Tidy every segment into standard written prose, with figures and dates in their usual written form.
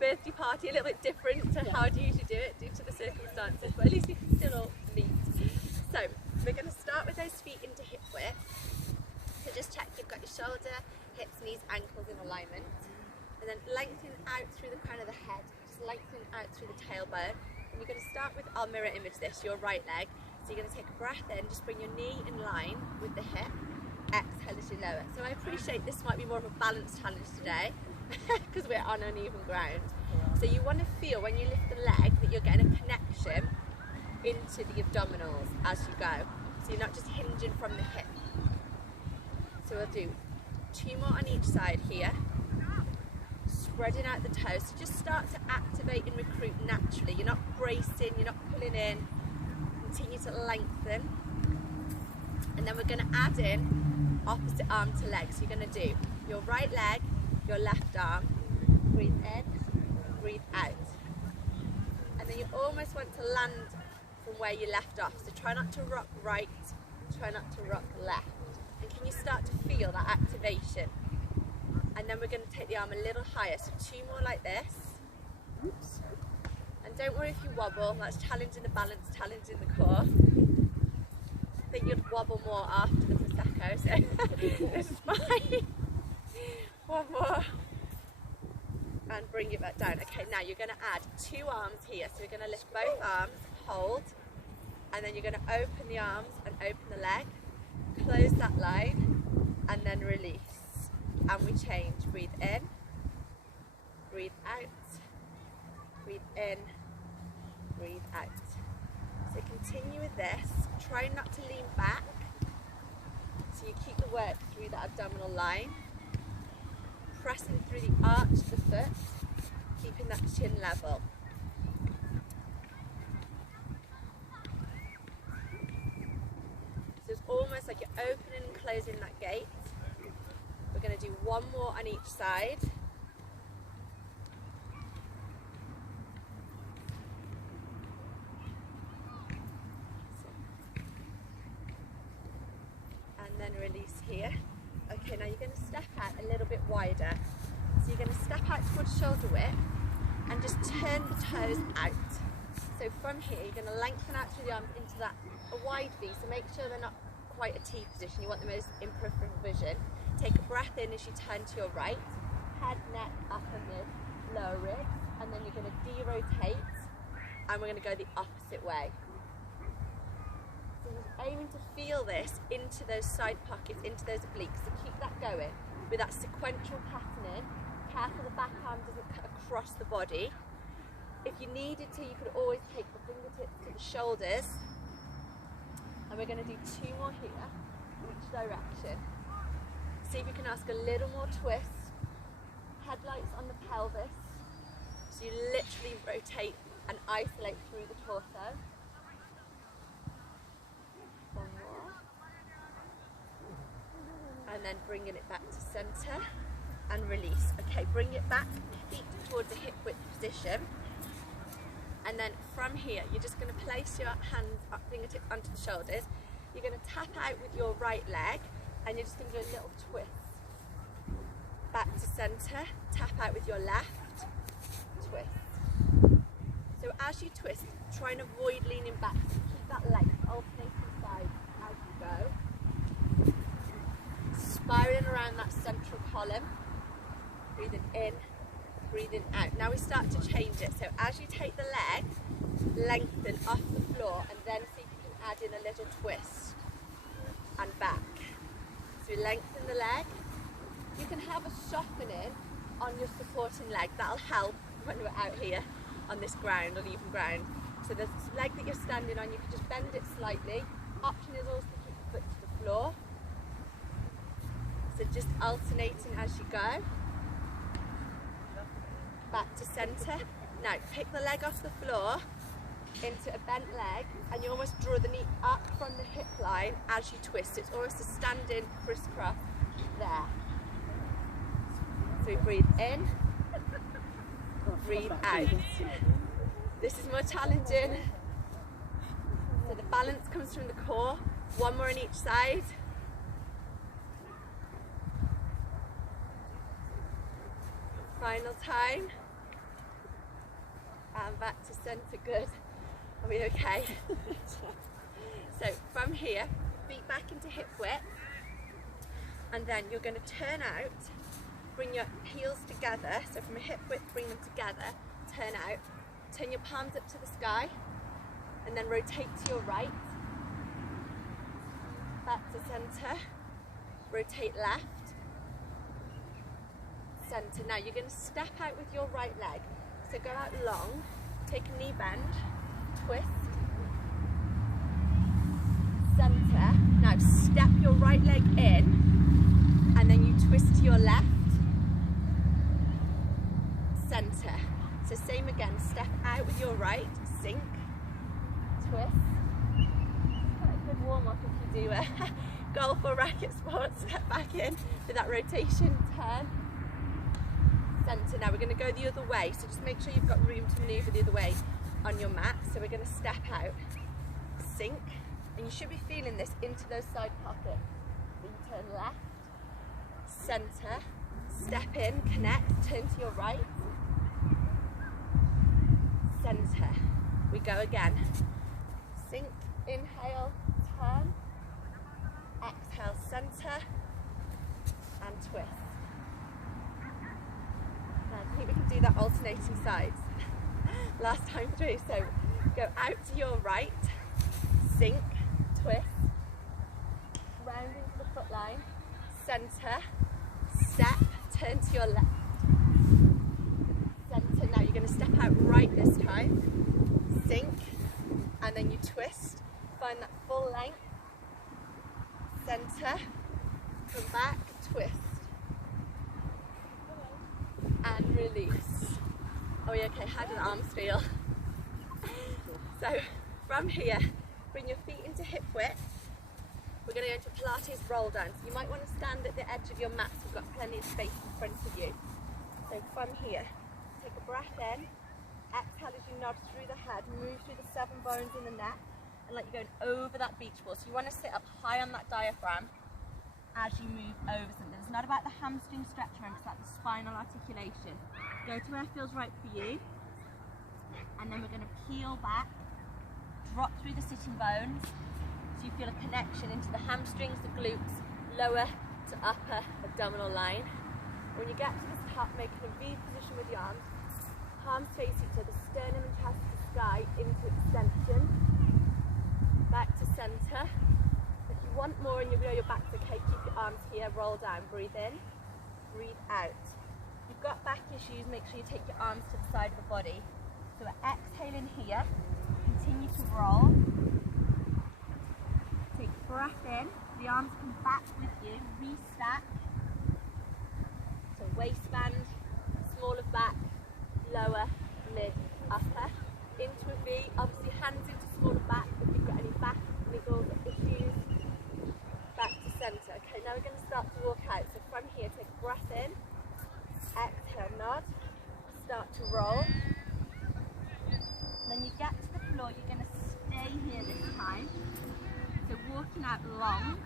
birthday party, a little bit different to how do you usually do it due to the circumstances, but at least we can still all meet. So we're going to start with those feet into hip width. So just check you've got your shoulder, hips, knees, ankles in alignment. And then lengthen out through the crown of the head, just lengthen out through the tailbone. And you're going to start with, I'll mirror image this, your right leg. So you're going to take a breath in, just bring your knee in line with the hip, exhale as you lower. So I appreciate this might be more of a balance challenge today because we're on uneven ground. So you want to feel when you lift the leg that you're getting a connection into the abdominals as you go. So you're not just hinging from the hip. So we'll do 2 more on each side here. Spreading out the toes, so just start to activate and recruit naturally. You're not bracing, you're not pulling in. Continue to lengthen. And then we're going to add in opposite arm to leg. So you're going to do your right leg, your left arm. Breathe in, breathe out. And then you almost want to land from where you left off. So try not to rock right, try not to rock left. And can you start to feel that activation? And then we're going to take the arm a little higher, so 2 more like this. Oops. And don't worry if you wobble, that's challenging the balance, challenging the core. I think you'd wobble more after the Prosecco, so this is fine. 1 more. And bring it back down. Okay, now you're going to add 2 arms here. So we're going to lift both arms, hold, and then you're going to open the arms and open the leg. Close that line, and then release. And we change, breathe in, breathe out, breathe in, breathe out. So continue with this, try not to lean back, so you keep the work through that abdominal line, pressing through the arch of the foot, keeping that chin level. So it's almost like you're opening and closing that gate. We're going to do 1 more on each side. And then release here. Okay, now you're going to step out a little bit wider. So you're going to step out towards shoulder width and just turn the toes out. So from here, you're going to lengthen out through the arms into that a wide V. So make sure they're not quite a T position. You want the most in peripheral vision. Take a breath in as you turn to your right, head, neck, upper mid, lower ribs, and then you're going to de-rotate, and we're going to go the opposite way. So you're aiming to feel this into those side pockets, into those obliques, so keep that going with that sequential patterning. Careful the back arm doesn't cut across the body. If you needed to, you could always take the fingertips to the shoulders, and we're going to do 2 more here, each direction. See if you can ask a little more twist. Headlights on the pelvis. So you literally rotate and isolate through the torso. 1 more. And then bringing it back to center and release. Okay, bring it back, feet towards a hip width position. And then from here, you're just going to place your hands, fingertips onto the shoulders. You're going to tap out with your right leg. And you're just going to do a little twist. Back to centre, tap out with your left, twist. So as you twist, try and avoid leaning back. So keep that length, alternating sides as you go. Spiraling around that central column. Breathing in, breathing out. Now we start to change it. So as you take the leg, lengthen off the floor and then see if you can add in a little twist and back. So lengthen the leg. You can have a softening on your supporting leg. That'll help when we're out here on this ground, on even ground. So the leg that you're standing on, you can just bend it slightly. Option is also to keep the foot to the floor. So just alternating as you go. Back to centre. Now pick the leg off the floor into a bent leg, and you almost draw the knee up from the hip line as you twist. It's almost a standing crisscross there. So we breathe in, breathe out. This is more challenging. So the balance comes from the core. 1 more on each side. Final time. and back to centre. Good. Are we okay? So from here, feet back into hip width, and then you're going to turn out, bring your heels together, so from a hip width bring them together, turn out, turn your palms up to the sky, and then rotate to your right, back to centre, rotate left, centre. Now you're going to step out with your right leg, so go out long, take a knee bend, twist, centre. Now step your right leg in, and then you twist to your left, centre. So same again, step out with your right, sink, twist. Quite a good warm up if you do a golf or racket sport. Step back in with that rotation, turn, centre. Now we're going to go the other way, so just make sure you've got room to manoeuvre the other way on your mat. So we're going to step out, sink, and you should be feeling this into those side pockets. So you turn left, centre, step in, connect, turn to your right, centre. We go again. Sink, inhale, turn, exhale, centre, and twist. Now I think we can do that alternating sides. Last time through, so go out to your right, sink, twist, round into the foot line, centre, step, turn to your left, centre. Now you're going to step out right this time, sink, and then you twist, find that full length, centre, come back, twist, and release. Are we okay? How do the arms feel? So from here, bring your feet into hip width. We're going to go into Pilates roll down. So you might want to stand at the edge of your mat so you've got plenty of space in front of you. So from here, take a breath in, exhale as you nod through the head, move through the 7 bones in the neck, and like you're going over that beach ball. So you want to sit up high on that diaphragm as you move over something. It's not about the hamstring stretch, remember, it's about the spinal articulation. Go to where it feels right for you, and then we're going to peel back, drop through the sitting bones, so you feel a connection into the hamstrings, the glutes, lower to upper abdominal line. When you get to the top, making a V position with your arms, palms face each other, sternum and chest to the sky, into extension, back to centre. If you want more and you know your back's okay, keep your arms here, roll down, breathe in, breathe out. If you've got back issues, make sure you take your arms to the side of the body. So we're exhaling here, continue to roll. Take a breath in, the arms come back with you, restack. So waistband, small of back, lower, mid, upper. Into a V, obviously hands into small of back if you've got any back niggles or issues. Back to centre. Okay, now we're going to start to walk out. So from here, take a breath in, exhale, nod, start to roll. Then you get to the floor, you're going to stay here this time. So walking out long,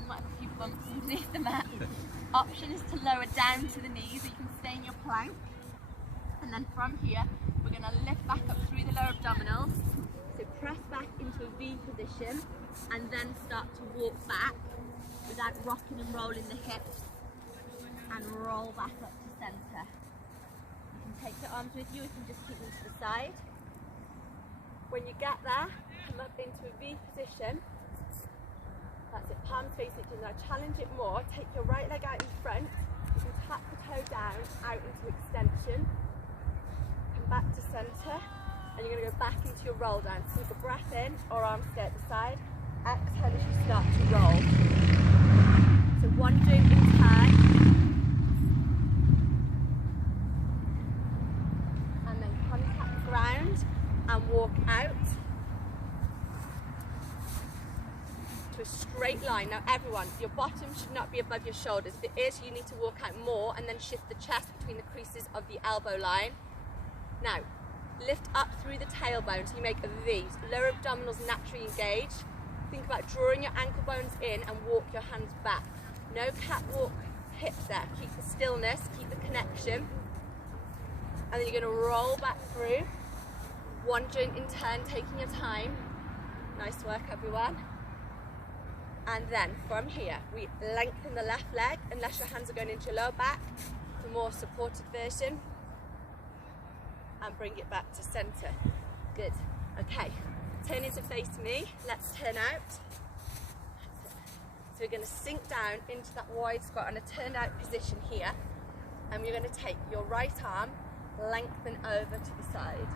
you might have a few bumps underneath the mat. Option is to lower down to the knees, so you can stay in your plank. And then from here, we're going to lift back up through the lower abdominals. So press back into a V position, and then start to walk back without rocking and rolling the hips, and roll back up to centre. Take your arms with you, you can just keep them to the side. When you get there, come up into a V position. That's it, palms face each other. Now challenge it more, take your right leg out in front, you can tap the toe down, out into extension. Come back to centre, and you're going to go back into your roll down. So take a breath in, or arms stay at the side. Exhale as you start to roll. So one drink in turn. And walk out to a straight line. Now everyone, your bottom should not be above your shoulders. If it is, you need to walk out more and then shift the chest between the creases of the elbow line. Now, lift up through the tailbone so you make a V. Lower abdominals naturally engaged. Think about drawing your ankle bones in and walk your hands back. No catwalk hips there. Keep the stillness, keep the connection. and then you're going to roll back through. One joint in turn, taking your time. Nice work, everyone. And then from here, we lengthen the left leg unless your hands are going into your lower back for more supported version. And bring it back to center. Good. Okay, turn into face me. Let's turn out. So we're going to sink down into that wide squat on a turned out position here. And you're going to take your right arm, lengthen over to the side.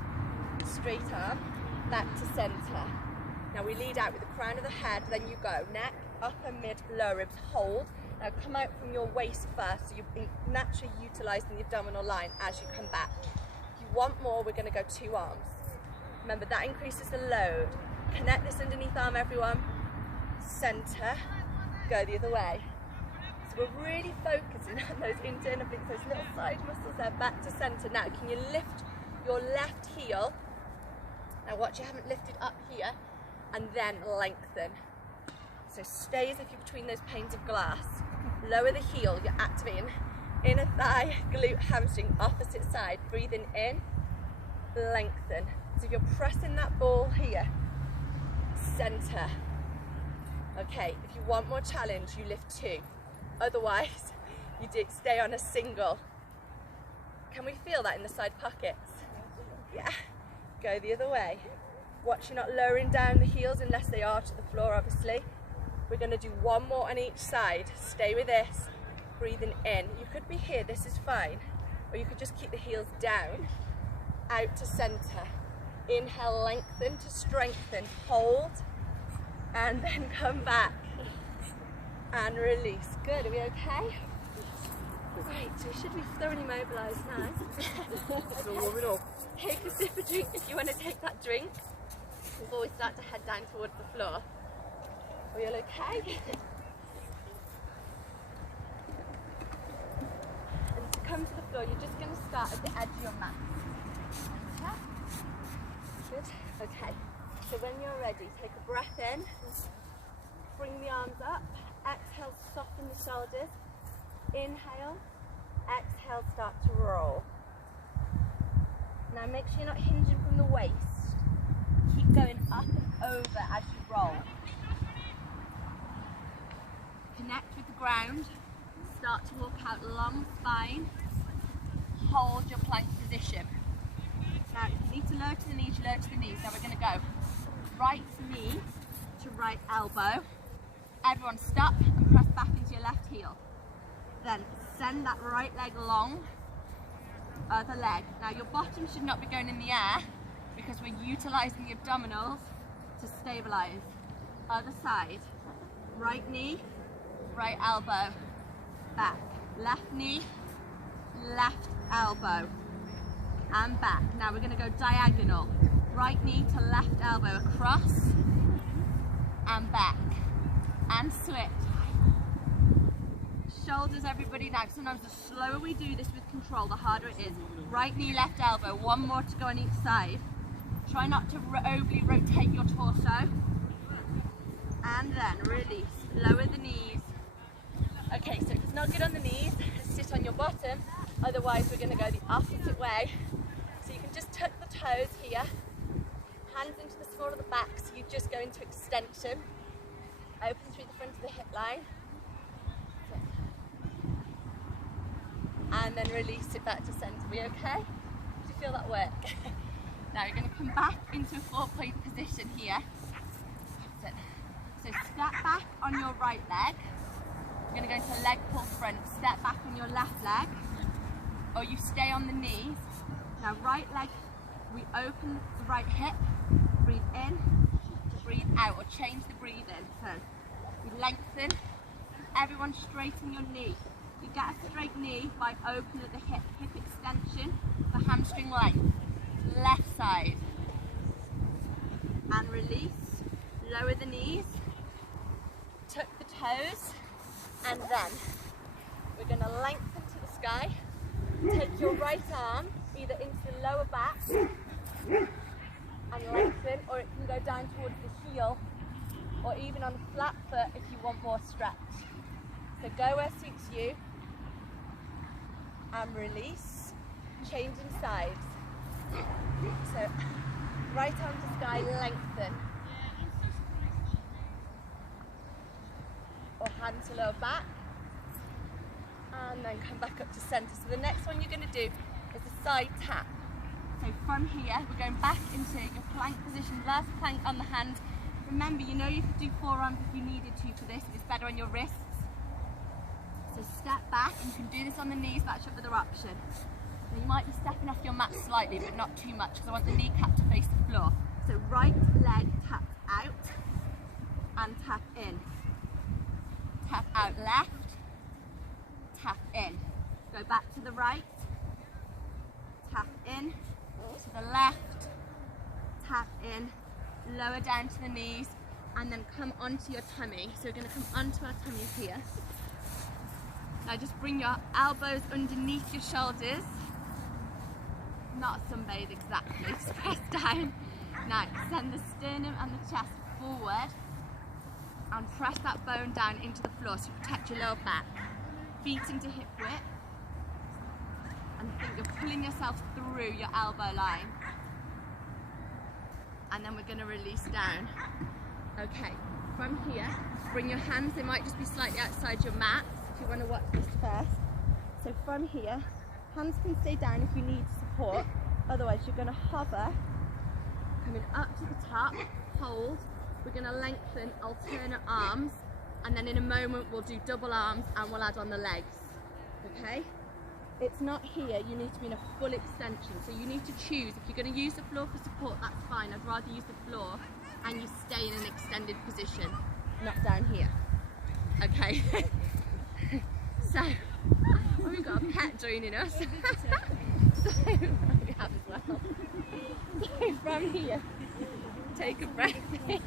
Straight arm, back to center. Now we lead out with the crown of the head, then you go neck, upper, mid, lower ribs, hold. Now come out from your waist first, so you're naturally utilising the abdominal line as you come back. If you want more, we're going to go 2 arms. Remember, that increases the load. Connect this underneath arm, everyone. Centre, go the other way. So we're really focusing on those internal obliques, those little side muscles there, back to centre. Now, can you lift your left heel? Now watch, you haven't lifted up here, and then lengthen. So stay as if you're between those panes of glass. Lower the heel, you're activating inner thigh, glute, hamstring, opposite side. Breathing in, lengthen. So if you're pressing that ball here, center. Okay, if you want more challenge, you lift 2. Otherwise, you stay on a single. Can we feel that in the side pockets? Yeah. Go the other way. Watch you're not lowering down the heels unless they are to the floor, obviously. We're going to do 1 more on each side. Stay with this. Breathing in. You could be here, this is fine. Or you could just keep the heels down. Out to center. Inhale, lengthen to strengthen. Hold. And then come back. And release. Good, are we okay? Right, so we should be thoroughly mobilised now. Still warming up. Take a sip of drink if you want to take that drink before we start to head down towards the floor. Are we all okay? And to come to the floor, you're just going to start at the edge of your mat. Okay? Good. Okay. So when you're ready, take a breath in. Bring the arms up. Exhale, soften the shoulders. Inhale. Exhale, start to roll. Now make sure you're not hinging from the waist. Keep going up and over as you roll. Connect with the ground. Start to walk out long spine. Hold your plank position. Now if you need to lower to the knees, you lower to the knees. Now we're going to go right knee to right elbow. Everyone stop and press back into your left heel. Then send that right leg long. Other leg. Now your bottom should not be going in the air because we're utilising the abdominals to stabilise. Other side. Right knee, right elbow, back. Left knee, left elbow, and back. Now we're going to go diagonal. Right knee to left elbow across and back. And switch. Shoulders, everybody. Now sometimes the slower we do this with control, the harder it is. Right knee, left elbow. 1 more to go on each side. Try not to overly rotate your torso. And then release. Lower the knees. Okay, so if it's not good on the knees, sit on your bottom. Otherwise, we're going to go the opposite way. So you can just tuck the toes here. Hands into the small of the back, so you just go into extension. Open through the front of the hip line. And then release it back to centre. Are we okay? Do you feel that work? Now you're going to come back into a 4-point position here. That's it. So step back on your right leg. You're going to go into a leg pull front. Step back on your left leg. Or you stay on the knees. Now right leg, we open the right hip. Breathe in. Breathe out, or change the breathing. So we lengthen. Everyone straighten your knee. You get a straight knee by opening at the hip. Hip extension for hamstring length. Left side. And release. Lower the knees. Tuck the toes. And then we're going to lengthen to the sky. Take your right arm either into the lower back and lengthen, or it can go down towards the heel, or even on a flat foot if you want more stretch. So go where suits you and release. Changing sides. So right arm to sky, lengthen. Or hand to lower back. And then come back up to centre. So the next one you're going to do is a side tap. So from here, we're going back into your plank position, last plank on the hand. Remember, you know you could do forearms if you needed to for this, if it's better on your wrists. So step back, and you can do this on the knees, that's your other option. Now you might be stepping off your mat slightly, but not too much, because I want the kneecap to face the floor. So right leg taps out, and tap in. Tap out left, tap in. Go back to the right, tap in, to the left, tap in, lower down to the knees, and then come onto your tummy. So we're going to come onto our tummies here. Now just bring your elbows underneath your shoulders. Not a sunbathe exactly, just press down. Now send the sternum and the chest forward and press that bone down into the floor to protect your lower back. Feet into hip width. And think you're pulling yourself through your elbow line. And then we're going to release down. Okay, from here, bring your hands, they might just be slightly outside your mat if you want to watch this first. So from here, hands can stay down if you need support, otherwise you're going to hover, coming up to the top, hold, we're going to lengthen alternate arms, and then in a moment we'll do double arms and we'll add on the legs, okay? It's not here, you need to be in a full extension, so you need to choose. If you're going to use the floor for support, that's fine. I'd rather use the floor and you stay in an extended position, not down here. Okay? So, we've got a pet joining us. So, we have as well. So from here, take a breath in.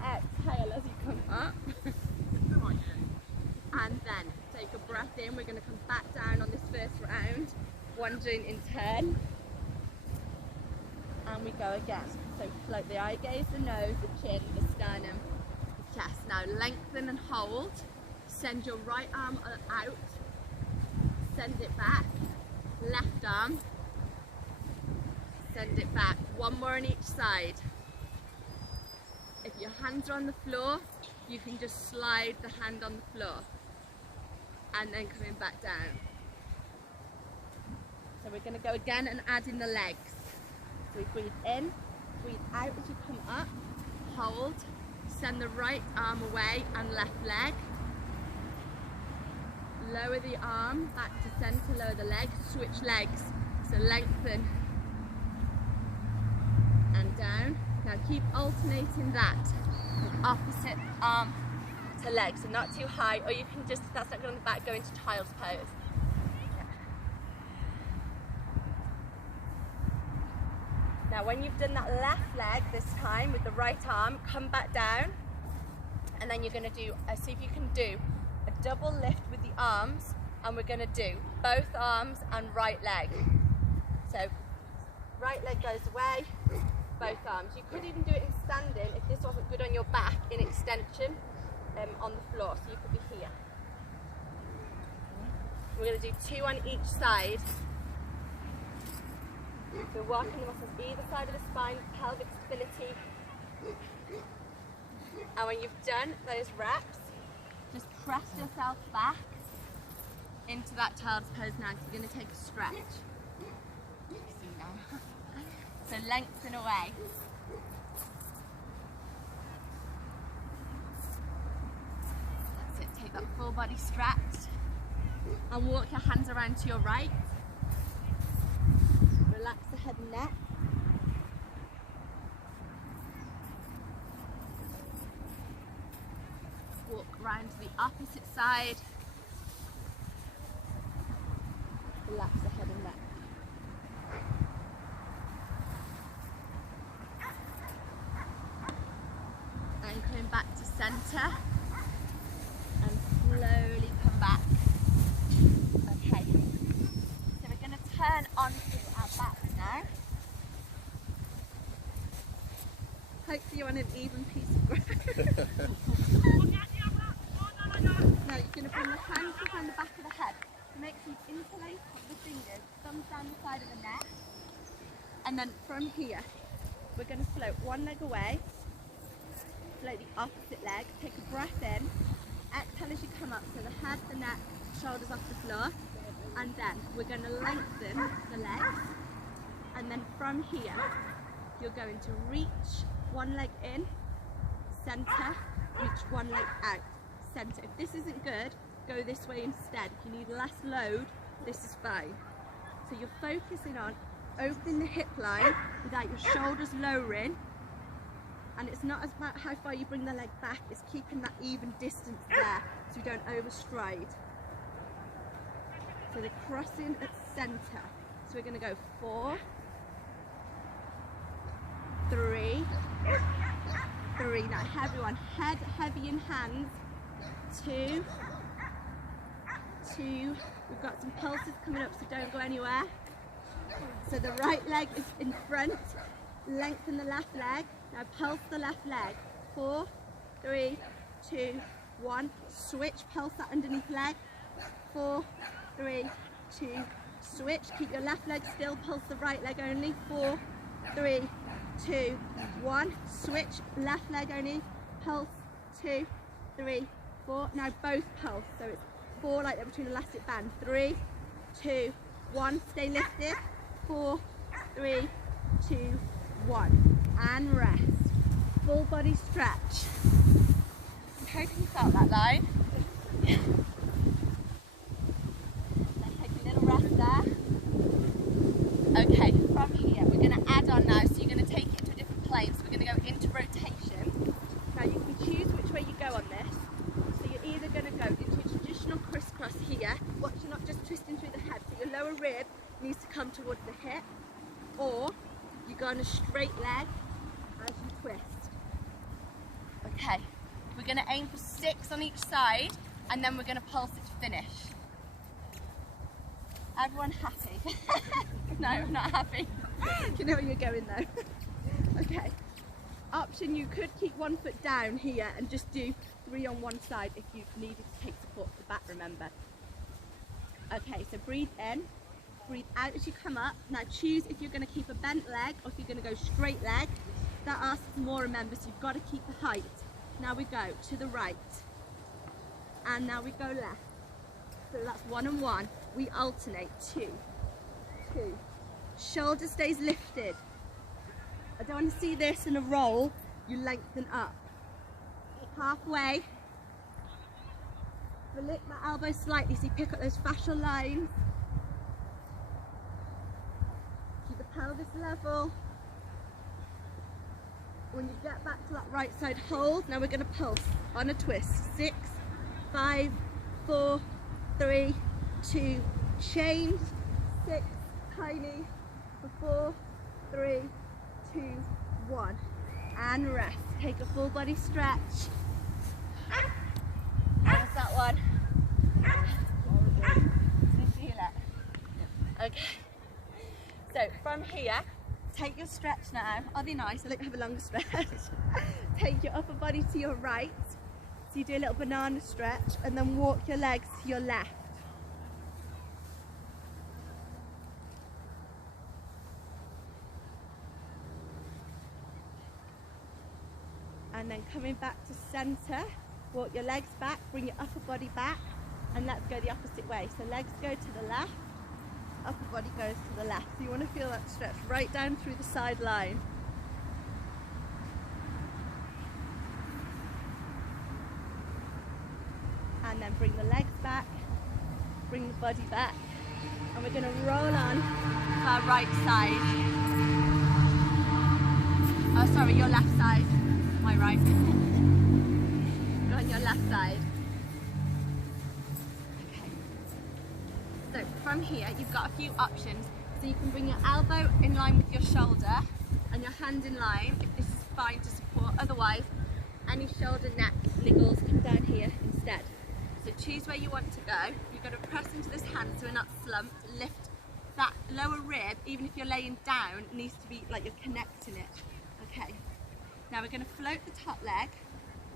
Exhale as you come up. And then take a breath in. We're going to come back down on this first round, wandering in turn. And we go again. So float the eye gaze, the nose, the chin, the sternum, the chest. Now lengthen and hold. Send your right arm out. Send it back. Left arm. Send it back. One more on each side. If your hands are on the floor, you can just slide the hand on the floor. And then coming back down. So we're going to go again and add in the legs. So we breathe in, breathe out as you come up, hold, send the right arm away and left leg. Lower the arm back to centre, lower the leg, switch legs. So lengthen and down. Now keep alternating that with opposite arm to leg, so not too high, or you can just, if that's not good on the back, go into child's pose. Now when you've done that left leg this time with the right arm, come back down, and then you're going to do, see if you can do a double lift with the arms, and we're going to do both arms and right leg. So right leg goes away, both arms. You could even do it in standing if this wasn't good on your back, in extension. On the floor, so you could be here. We're going to do 2 on each side. We're working the muscles either side of the spine, pelvic stability. And when you've done those reps, just press yourself back into that child's pose now, because you're going to take a stretch. See now. So lengthen away. Take that full body stretch and walk your hands around to your right. Relax the head and neck. Walk around to the opposite side. Relax the head and neck. And coming back to centre. Slowly come back. Okay. So we're going to turn onto our backs now. Hopefully you're on an even piece of ground. Now you're going to bring the hands behind the back of the head. So make sure you interlace the fingers, thumbs down the side of the neck. And then from here, we're going to float one leg away, float the opposite leg, take a breath in, exhale as you come up, so the head, the neck, shoulders off the floor, and then we're going to lengthen the legs, and then from here, you're going to reach one leg in, centre, reach one leg out, centre. If this isn't good, go this way instead. If you need less load, this is fine. So you're focusing on opening the hip line without your shoulders lowering, and it's not about how far you bring the leg back, it's keeping that even distance there so you don't overstride. So they're crossing at centre. So we're going to go 4, 3, 3. Now everyone, head heavy in hands. 2, 2. We've got some pulses coming up, so don't go anywhere. So the right leg is in front, lengthen the left leg. Now pulse the left leg. 4, 3, 2, 1. Switch, pulse that underneath leg. 4, 3, 2, switch. Keep your left leg still, pulse the right leg only. 4, 3, 2, 1. Switch, left leg only, pulse. 2, 3, 4. Now both pulse, so it's 4 like that between elastic band. 3, 2, 1. Stay lifted. 4, 3, 2, 1. And rest. Full body stretch. I'm hoping you felt that line. Let's take a little rest there. Okay, from here we're going to add on now, so you're going to take it to a different plane. So we're going to go into rotation. Now you can choose which way you go on this. So you're either going to go into a traditional crisscross here, watch you're not just twisting through the head, so your lower rib needs to come towards the hip, or you go on a straight leg as you twist. Okay, we're going to aim for 6 on each side, and then we're going to pulse it to finish. Everyone happy? No, I'm not happy. You know where you're going though. Okay. Option, you could keep one foot down here and just do 3 on one side if you needed to take support for the back, remember. Okay, so breathe in, breathe out as you come up. Now choose if you're going to keep a bent leg or if you're going to go straight leg. That asks more, remember, so you've got to keep the height. Now we go to the right, and now we go left. So that's 1 and 1. We alternate. 2, 2. Shoulder stays lifted. I don't want to see this in a roll. You lengthen up. Halfway. Lift my elbows slightly so you pick up those fascial lines. Keep the pelvis level. When you get back to that right side, hold. Now we're going to pulse on a twist. 6, 5, 4, 3, 2, change. 6, tiny. 4, 3, 2, 1. And rest. Take a full body stretch. How's that one? Do you feel it? Okay. So from here, take your stretch now. Are they nice? I like to have a longer stretch. Take your upper body to your right. So you do a little banana stretch and then walk your legs to your left. And then coming back to center, walk your legs back, bring your upper body back, and let's go the opposite way. So legs go to the left, upper body goes to the left. So you want to feel that stretch right down through the side line. And then bring the legs back, bring the body back, and we're going to roll on to our right side. Oh, sorry, your left side. My right. You're on your left side. Okay. So from here, you've got a few options. So you can bring your elbow in line with your shoulder and your hand in line, if this is fine to support. Otherwise, any shoulder, neck, niggles come down here instead. So choose where you want to go. You've got to press into this hand so we're not slumped. Lift that lower rib, even if you're laying down, it needs to be like you're connecting it. Okay. Now we're going to float the top leg,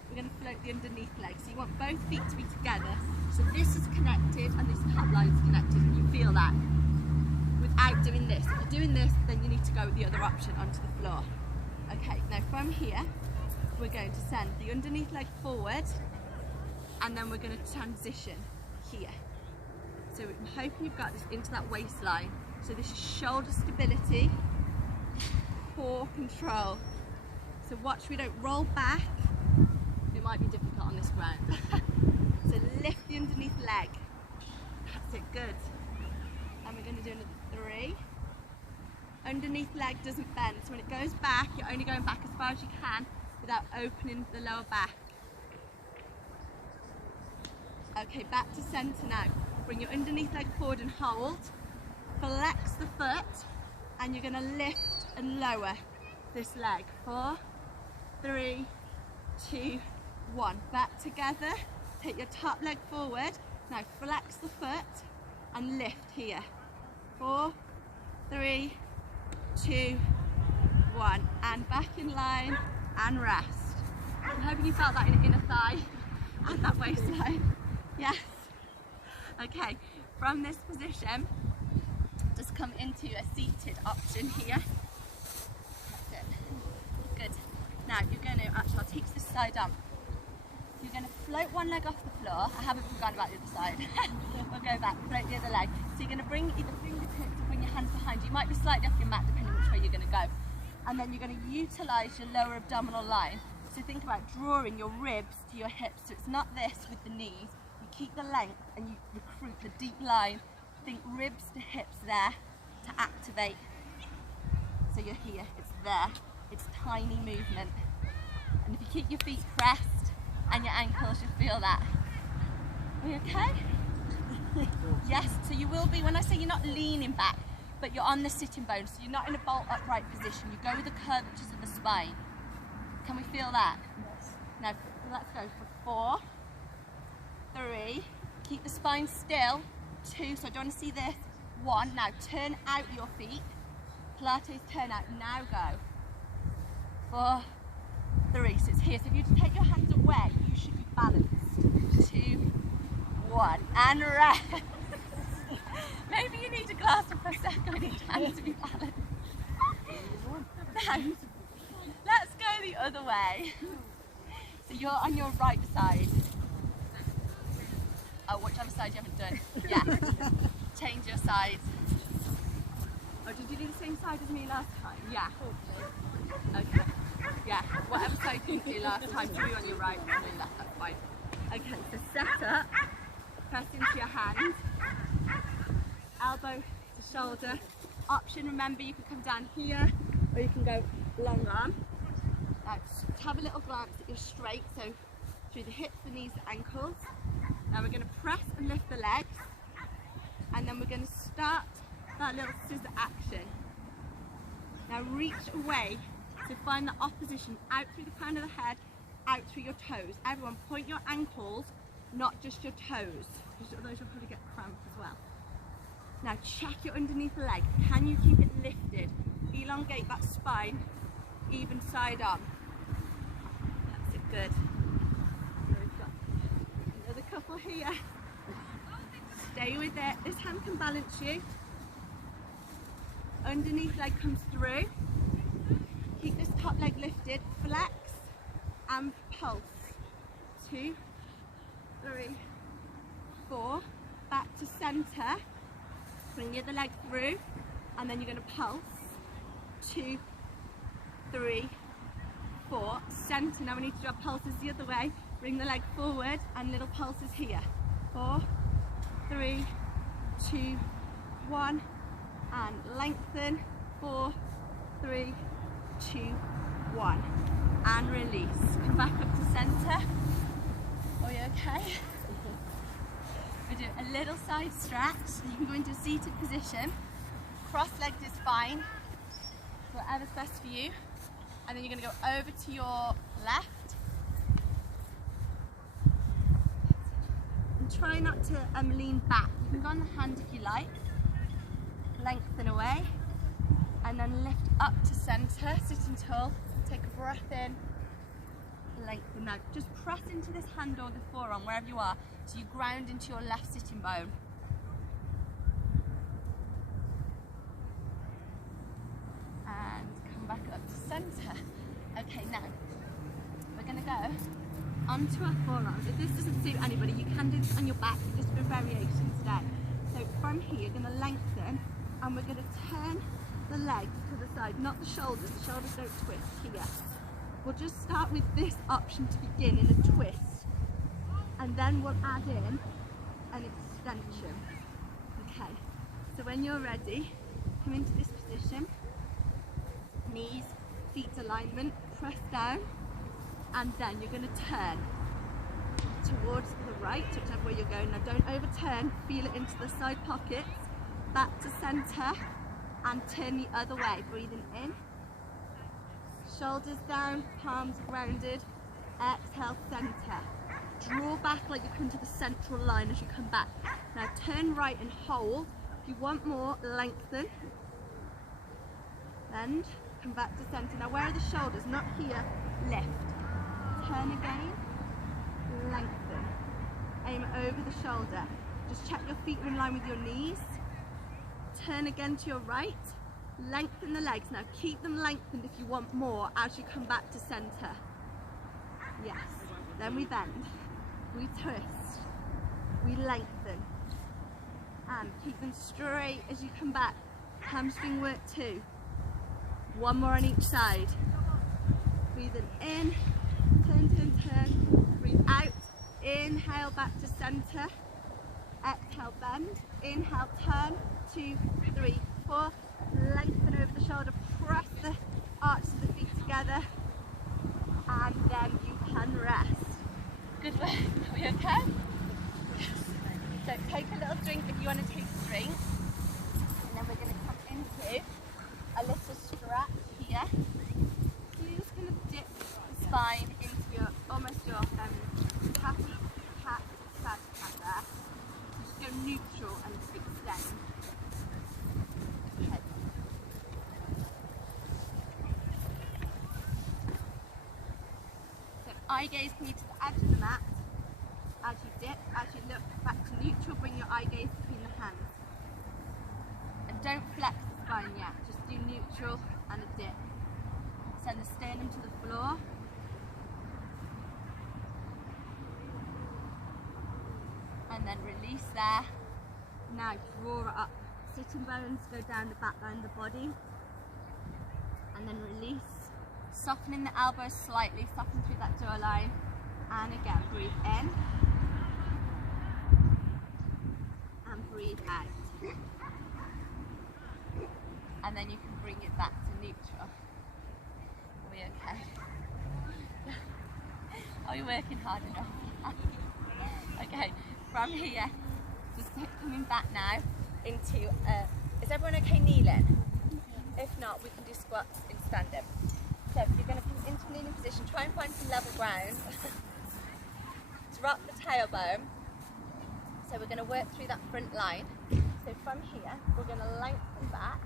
we're going to float the underneath leg. So you want both feet to be together. So this is connected and this top line is connected, and you feel that without doing this. If you're doing this, then you need to go with the other option onto the floor. Okay, now from here, we're going to send the underneath leg forward, and then we're going to transition here. So I'm hoping you've got this into that waistline. So this is shoulder stability, core control. So watch we don't roll back. It might be difficult on this ground. So lift the underneath leg. That's it, good. And we're going to do another 3. Underneath leg doesn't bend, so when it goes back, you're only going back as far as you can without opening the lower back. Okay, back to centre now. Bring your underneath leg forward and hold. Flex the foot, and you're going to lift and lower this leg. 4, 3, 2, 1. Back together. Take your top leg forward. Now flex the foot and lift here. 4, 3, 2, 1. And back in line and rest. I'm hoping you felt that in the inner thigh and that waistline. Yes. Okay, from this position, just come into a seated option here. That's it. Good. Now you're going to, actually I'll teach this side up. You're going to float one leg off the floor. I haven't forgotten about the other side. We'll go back, float the other leg. So you're going to bring either fingertips or bring your hands behind you. You might be slightly off your mat depending which way you're going to go. And then you're going to utilise your lower abdominal line. So think about drawing your ribs to your hips. So it's not this with the knees. You keep the length and you recruit the deep line. Think ribs to hips there to activate. So you're here, it's there. It's tiny movement. And if you keep your feet pressed and your ankles, you'll feel that. Are you okay? Yes, so you will be, when I say you're not leaning back, but you're on the sitting bone, so you're not in a bolt upright position. You go with the curvatures of the spine. Can we feel that? Yes. Now let's go for 4, 3, keep the spine still, 2, so I don't want to see this, 1, now turn out your feet, Pilates turn out, now go, 4, 3, so it's here, so if you just take your hands away, you should be balanced, 2, 1, and rest. Maybe you need a glass of Prosecco each hand to be balanced. Now, let's go the other way. So you're on your right side. Oh, whichever side you haven't done. Yeah. Change your side. Oh, did you do the same side as me last time? Yeah. Okay. Yeah. Whatever side you didn't do last time, do on your right and then left. That's fine. Okay. So set up. Press into your hand. Elbow to shoulder. Option. Remember, you can come down here, or you can go long arm. Now, just have a little glance at your straight. So through the hips, the knees, the ankles. Now we're going to press and lift the legs, and then we're going to start that little scissor action. Now reach away to find the opposition, out through the crown of the head, out through your toes. Everyone point your ankles, not just your toes, because otherwise you'll probably get cramp as well. Now check your underneath the leg. Can you keep it lifted? Elongate that spine, even side on. That's it, good. Couple here. Stay with it. This hand can balance you. Underneath leg comes through. Keep this top leg lifted. Flex and pulse. 2, 3, 4. Back to center. Bring the other leg through, and then you're going to pulse. 2, 3, 4. Center. Now we need to do our pulses the other way. Bring the leg forward and little pulses here. 4, 3, 2, 1, and lengthen. 4, 3, 2, 1, and release. Come back up to center. Are you okay? We do a little side stretch. You can go into a seated position. Cross-legged is fine. Whatever's best for you. And then you're going to go over to your left. Try not to lean back. You can go on the hand if you like. Lengthen away. And then lift up to center, sitting tall. Take a breath in. lengthen. Now just press into this hand or the forearm, wherever you are, so you ground into your left sitting bone. And come back up to centre. Okay, now we're going to go onto our forearms. If this doesn't suit anybody, you can do this on your back, just for variation today. So from here, you're going to lengthen, and we're going to turn the legs to the side, not the shoulders don't twist here. We'll just start with this option to begin in a twist, and then we'll add in an extension. Okay, so when you're ready, come into this position, knees, feet alignment, press down, and then you're going to turn towards the right, whichever way you're going. Now don't overturn, feel it into the side pockets, back to centre, and turn the other way. Breathing in, shoulders down, palms grounded, exhale, centre. Draw back like you come to the central line as you come back. Now turn right and hold. If you want more, lengthen. Bend, come back to centre. Now where are the shoulders? Not here, lift. Turn again, lengthen. Aim over the shoulder. Just check your feet are in line with your knees. Turn again to your right, lengthen the legs. Now keep them lengthened if you want more as you come back to centre. Yes, then we bend, we twist, we lengthen, and keep them straight as you come back. Hamstring work too. One more on each side. Breathing in, turn, breathe out, inhale back to centre, exhale bend, inhale turn, 2, 3, 4, lengthen over the shoulder, press the arches of the feet together, and then you can rest. Good work. Are we okay? So take a little drink if you want to take a drink, and then we're going to come into a little stretch here. So you're just going to dip the spine into your, almost your happy cat, sad cat there. So just go neutral and extend. Okay. So eye gaze me to the edge of the mat. As you dip, as you look back to neutral, bring your eye gaze between the hands. And don't flex the spine yet, just do neutral and a dip. Send the sternum to the floor. And then release there. Now draw it up. Sitting bones go down the back line of the body. And then release. Softening the elbows slightly, soften through that jawline. And again, breathe in. And breathe out. And then you can bring it back to neutral. Are we okay? Are you working hard enough? Okay, from here, just coming back now into, is everyone okay kneeling? If not, we can do squats in stand-up. So you're going to come into kneeling position, try and find some level ground. Drop the tailbone. So we're going to work through that front line. So from here, we're going to lengthen back.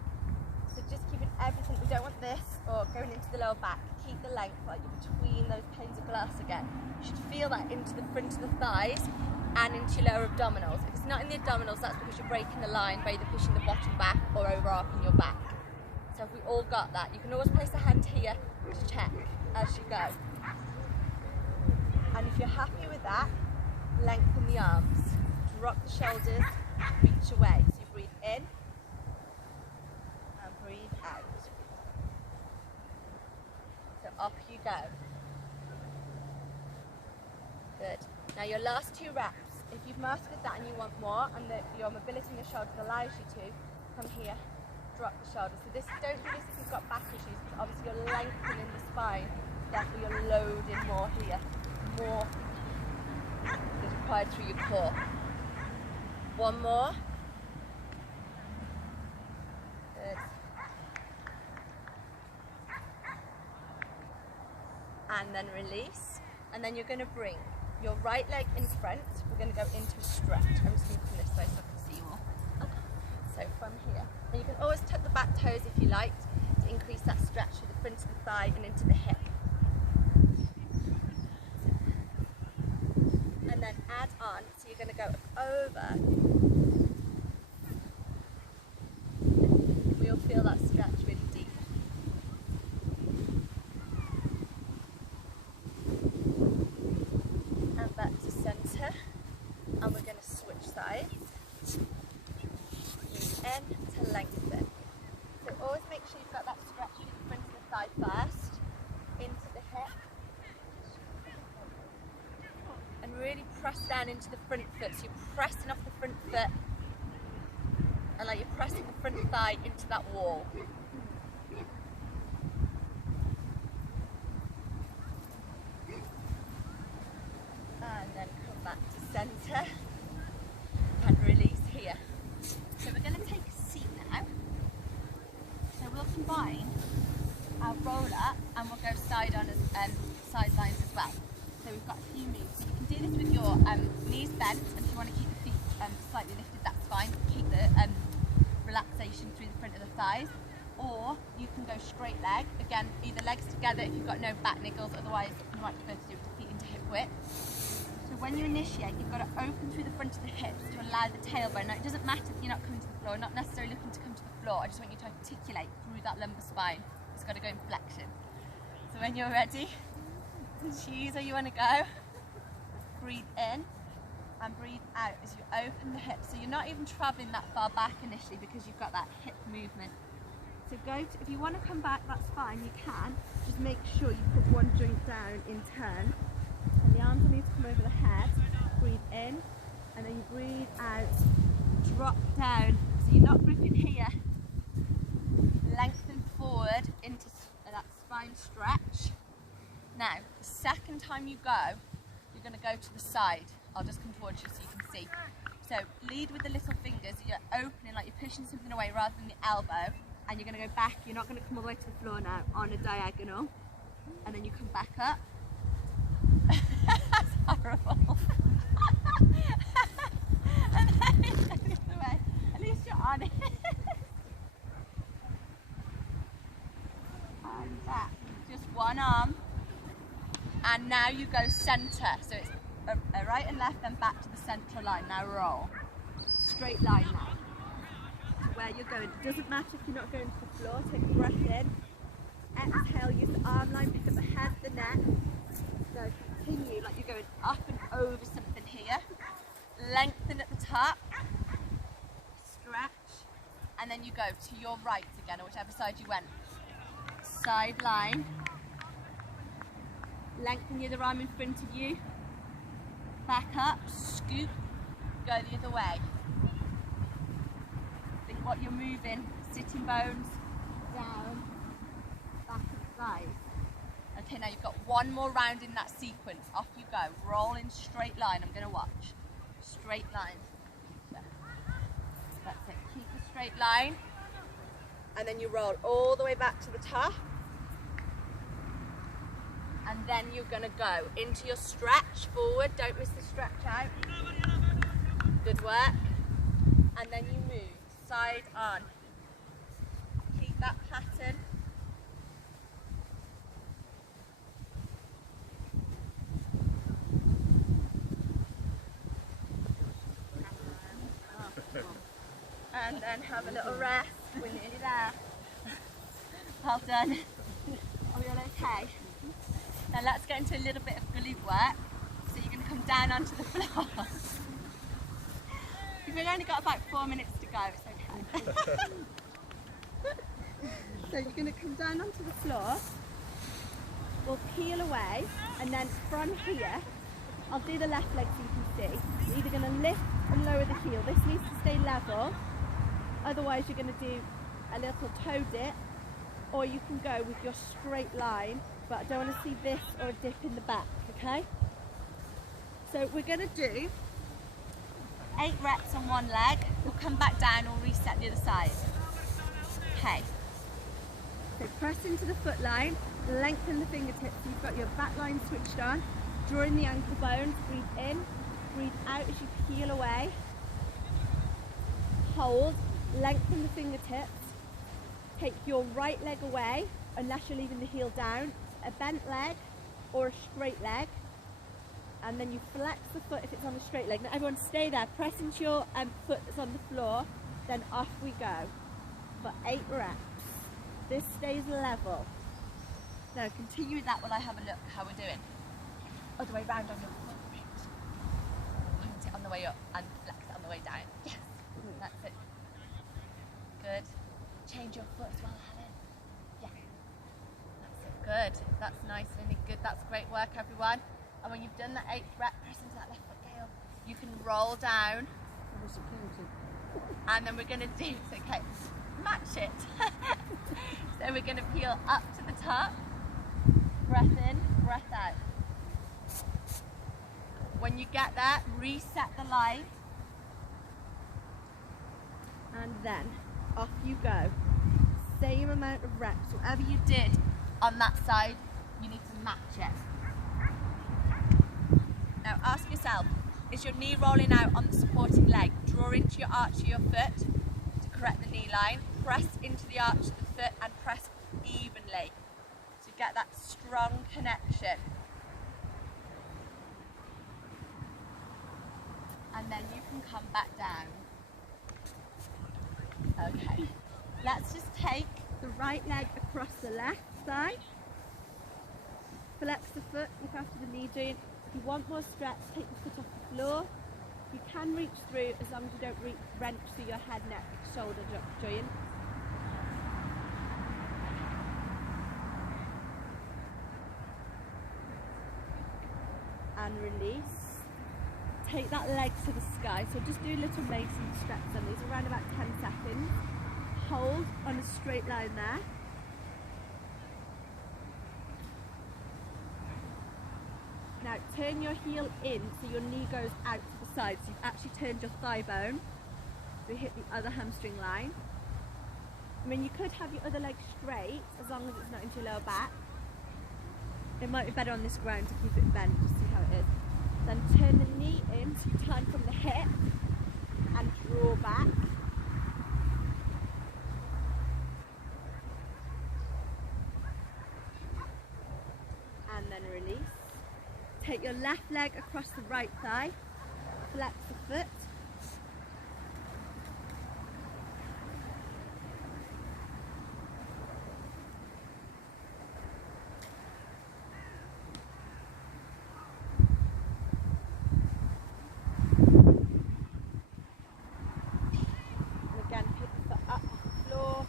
So just keeping everything, we don't want this or going into the lower back. Keep the length like you're between those panes of glass again. You should feel that into the front of the thighs and into your lower abdominals. If it's not in the abdominals, that's because you're breaking the line by either pushing the bottom back or overarching your back. So if we all got that, you can always place a hand here to check as you go. And if you're happy with that, lengthen the arms. Drop the shoulders, reach away. So you breathe in and breathe out. So up you go. Good. Now your last 2 reps, if you've mastered that and you want more, and that your mobility in your shoulders allows you to, come here, drop the shoulders. So this, don't do this if you've got back issues, because obviously you're lengthening the spine, therefore you're loading more here. More is required through your core. One more. Good. And then release. And then you're going to bring your right leg in front. We're going to go into a stretch. I'm just going to come this way so I can see you all. So from here. And you can always tuck the back toes if you like to increase that stretch through the front of the thigh and into the hip. and then add on. So you're going to go over. We'll feel that stretch really deep. And back to centre. And we're going to switch sides. Move in to lengthen. So always make sure you've got that stretch in the front of the thigh first, into the hip. And really press down into the front foot. So you're pressing off the front foot. And like you're pressing the front thigh into that wall. And then come back to centre and release here. So we're going to take a seat now. So we'll combine our roller and we'll go side lines as well. So we've got a few moves. So you can do this with your knees bent, and if you want to keep the feet slightly lifted, that's fine. Keep the relaxation through the front of the thighs, or you can go straight leg. Again, either legs together if you've got no back niggles, otherwise you might prefer to do it to feet into hip width. So when you initiate, you've got to open through the front of the hips to allow the tailbone. Now it doesn't matter if you're not coming to the floor, not necessarily looking to come to the floor, I just want you to articulate through that lumbar spine. It's got to go in flexion. So when you're ready, choose where you want to go, breathe in and breathe out as you open the hips. So you're not even travelling that far back initially because you've got that hip movement. So if you want to come back, that's fine, you can. Just make sure you put one joint down in turn. And the arms will need to come over the head. Breathe in, and then you breathe out, drop down. So you're not gripping here. Lengthen forward into that spine stretch. Now, the second time you go, you're going to go to the side. I'll just come towards you so you can see. So lead with the little fingers. You're opening, like you're pushing something away rather than the elbow. And you're going to go back. You're not going to come all the way to the floor now, on a diagonal. And then you come back up. That's horrible. And then you go the other way. At least you're on it. And back. Just one arm. And now you go centre. So it's a right and left, then back to the central line. Now roll. Straight line now. To where you're going. It doesn't matter if you're not going to the floor. Take a breath in. Exhale, use the arm line, pick up the head, the neck. So continue like you're going up and over something here. Lengthen at the top. Stretch. And then you go to your right again, or whichever side you went. Side line. Lengthen the other arm in front of you. Back up, scoop, go the other way. Think what you're moving, sitting bones, down, back and side. Okay, now you've got one more round in that sequence. Off you go, roll in straight line. I'm going to watch. Straight line. That's it, keep a straight line. And then you roll all the way back to the top. And then you're going to go into your stretch forward. Don't miss the stretch out. Good work. And then you move side on. Keep that pattern. And then have a little rest. We're nearly there. Well done. Are we all okay? Now let's get into a little bit of glute work. So you're going to come down onto the floor. We've only got about 4 minutes to go, it's okay. So you're going to come down onto the floor. We'll peel away, and then from here, I'll do the left leg so you can see. You're either going to lift and lower the heel. This needs to stay level. Otherwise you're going to do a little toe dip, or you can go with your straight line, but I don't want to see this or a dip in the back, okay? So we're going to do 8 reps on one leg. We'll come back down and we'll reset the other side. Okay. So press into the foot line, lengthen the fingertips so you've got your back line switched on, drawing the ankle bones, breathe in, breathe out as you peel away. Hold, lengthen the fingertips, take your right leg away unless you're leaving the heel down, a bent leg or a straight leg. And then you flex the foot if it's on a straight leg. Now everyone stay there, press into your foot that's on the floor, then off we go for 8 reps. This stays level. Now continue with that while I have a look how we're doing. Other way round on your foot. Point it on the way up and flex it on the way down. Yes, that's it. Good. Change your foot as well, Helen. Yeah. That's it. Good. That's nice, really good. That's great work, everyone. And when you've done that 8th rep, press into that left foot, Gail. You can roll down. And then we're going to do, okay, match it. So we're going to peel up to the top. Breath in, breath out. When you get there, reset the line. And then off you go. Same amount of reps. Whatever you did on that side, you need to match it. Now ask yourself, is your knee rolling out on the supporting leg? Draw into your arch of your foot to correct the knee line. Press into the arch of the foot and press evenly to get that strong connection. And then you can come back down. Okay, let's just take the right leg across the left side. Flex the foot, look after the knee joint. If you want more stretch, take the foot off the floor. You can reach through as long as you don't wrench through your head, neck, shoulder joint. And release. Take that leg to the sky. So just do a little Mason stretch on these, around about 10 seconds. Hold on a straight line there. Now turn your heel in so your knee goes out to the side, so you've actually turned your thigh bone, so you hit the other hamstring line. I mean, you could have your other leg straight as long as it's not into your lower back. It might be better on this ground to keep it bent, just see how it is. Then turn the knee in, so you turn from the hip and draw back. And then release. Take your left leg across the right thigh, flex the foot. And again, pick the foot up off the floor,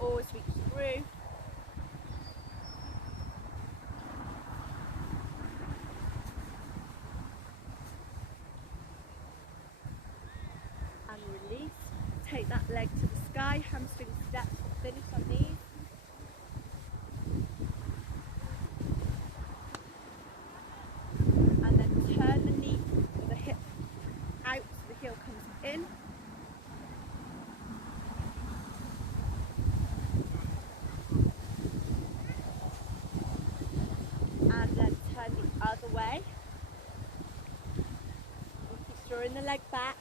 always reach through. Release. Take that leg to the sky, hamstring steps, finish on these. And then turn the knee, the hip out so the heel comes in. And then turn the other way. And keep drawing the leg back.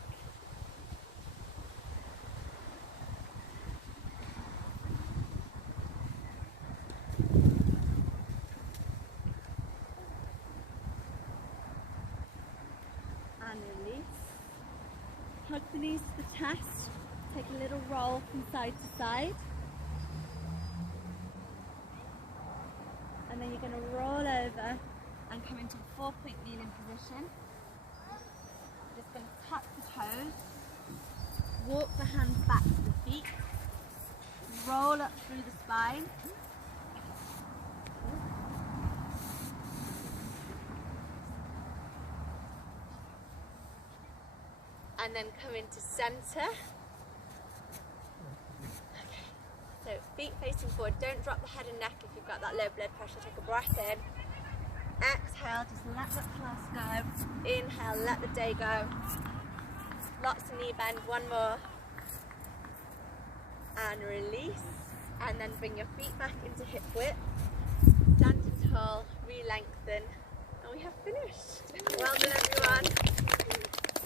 And release. Hug the knees to the chest. Take a little roll from side to side. And then you're going to roll over and come into a 4-point kneeling position. Just going to tuck the toes. Walk the hands back to the feet. Roll up through the spine. And then come into centre. Okay. So feet facing forward. Don't drop the head and neck if you've got that low blood pressure. Take a breath in. Exhale, just let the class go. Inhale, let the day go. Lots of knee bend, one more. And release. And then bring your feet back into hip width. Stand tall, re-lengthen. And we have finished. Well done, everyone.